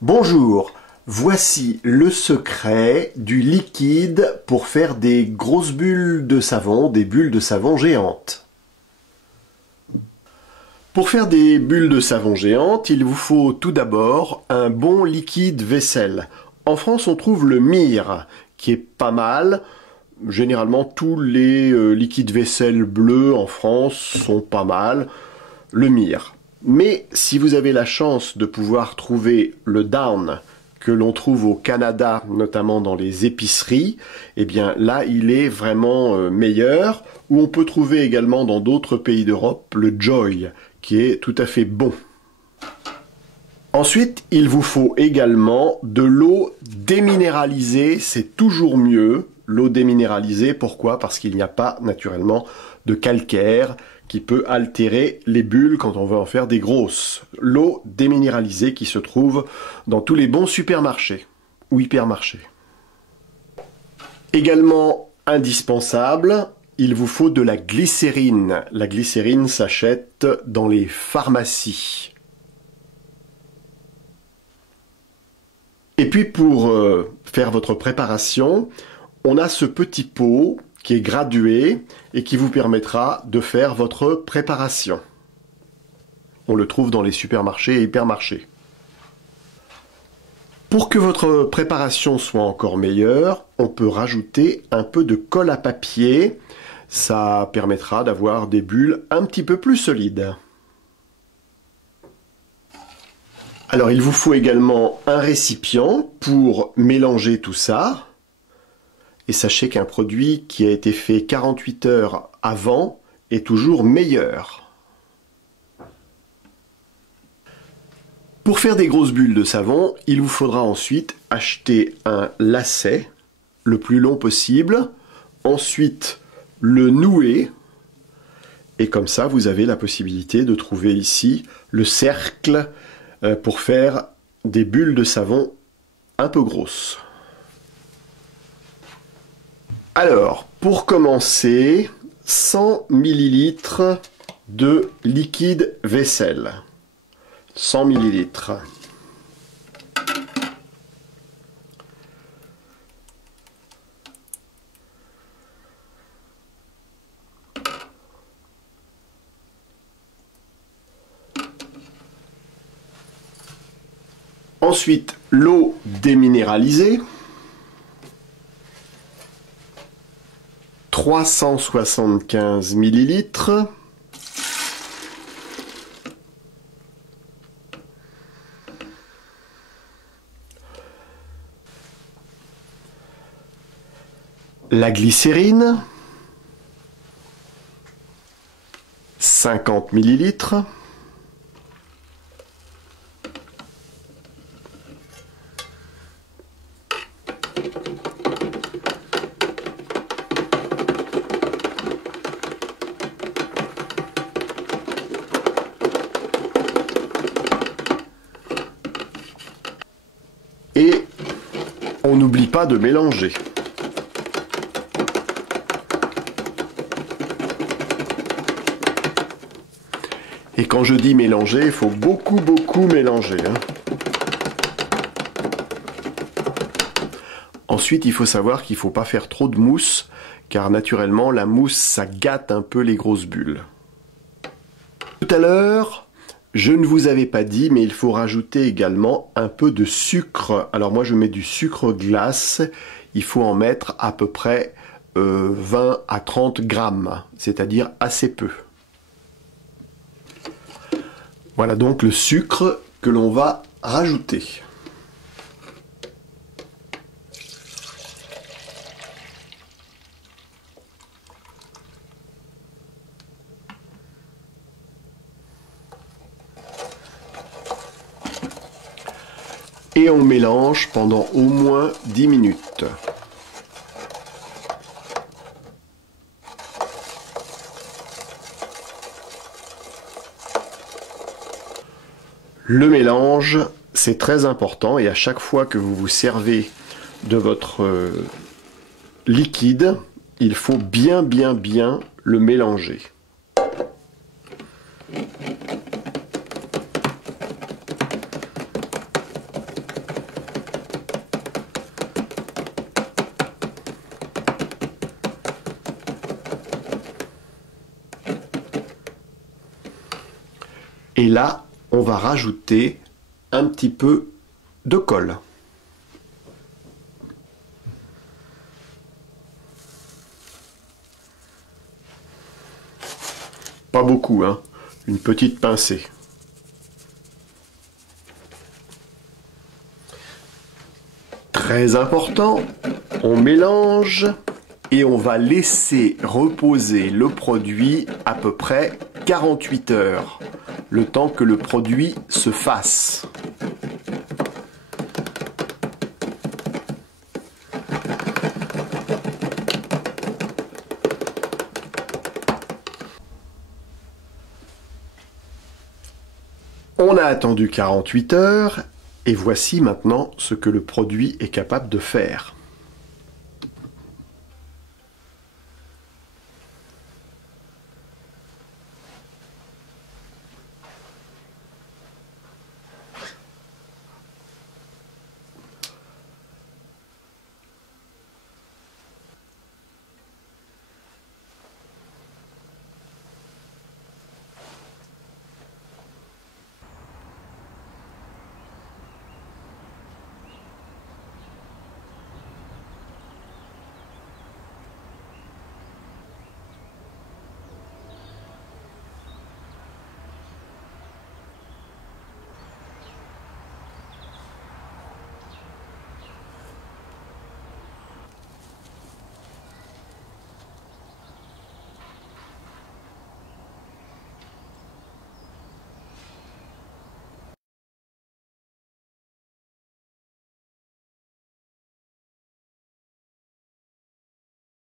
Bonjour, voici le secret du liquide pour faire des grosses bulles de savon, des bulles de savon géantes. Pour faire des bulles de savon géantes, il vous faut tout d'abord un bon liquide vaisselle. En France, on trouve le Mire, qui est pas mal. Généralement, tous les liquides vaisselle bleus en France sont pas mal. Le Mire. Mais si vous avez la chance de pouvoir trouver le Dawn que l'on trouve au Canada, notamment dans les épiceries, eh bien là il est vraiment meilleur. Ou on peut trouver également dans d'autres pays d'Europe le Joy, qui est tout à fait bon. Ensuite, il vous faut également de l'eau déminéralisée, c'est toujours mieux. L'eau déminéralisée, pourquoi? Parce qu'il n'y a pas naturellement de calcaire qui peut altérer les bulles quand on veut en faire des grosses. L'eau déminéralisée qui se trouve dans tous les bons supermarchés ou hypermarchés. Également indispensable, il vous faut de la glycérine. La glycérine s'achète dans les pharmacies. Et puis pour faire votre préparation, on a ce petit pot qui est gradué et qui vous permettra de faire votre préparation. On le trouve dans les supermarchés et hypermarchés. Pour que votre préparation soit encore meilleure, on peut rajouter un peu de colle à papier. Ça permettra d'avoir des bulles un petit peu plus solides. Alors il vous faut également un récipient pour mélanger tout ça. Et sachez qu'un produit qui a été fait 48 heures avant est toujours meilleur. Pour faire des grosses bulles de savon, il vous faudra ensuite acheter un lacet le plus long possible, ensuite le nouer, et comme ça vous avez la possibilité de trouver ici le cercle pour faire des bulles de savon un peu grosses. Alors, pour commencer, 100 ml de liquide vaisselle. 100 ml. Ensuite, l'eau déminéralisée. 375 ml. La glycérine, 50 ml. Et on n'oublie pas de mélanger. Et quand je dis mélanger, il faut beaucoup mélanger. Ensuite, il faut savoir qu'il ne faut pas faire trop de mousse, car naturellement, la mousse, ça gâte un peu les grosses bulles. Tout à l'heure, je ne vous avais pas dit, mais il faut rajouter également un peu de sucre. Alors moi, je mets du sucre glace. Il faut en mettre à peu près 20 à 30 grammes, c'est-à-dire assez peu. Voilà donc le sucre que l'on va rajouter. Et on mélange pendant au moins 10 minutes. Le mélange, c'est très important et à chaque fois que vous vous servez de votre liquide, il faut bien le mélanger. Et là, on va rajouter un petit peu de colle. Pas beaucoup, hein, une petite pincée. Très important, on mélange et on va laisser reposer le produit à peu près 48 heures, le temps que le produit se fasse. On a attendu 48 heures et voici maintenant ce que le produit est capable de faire.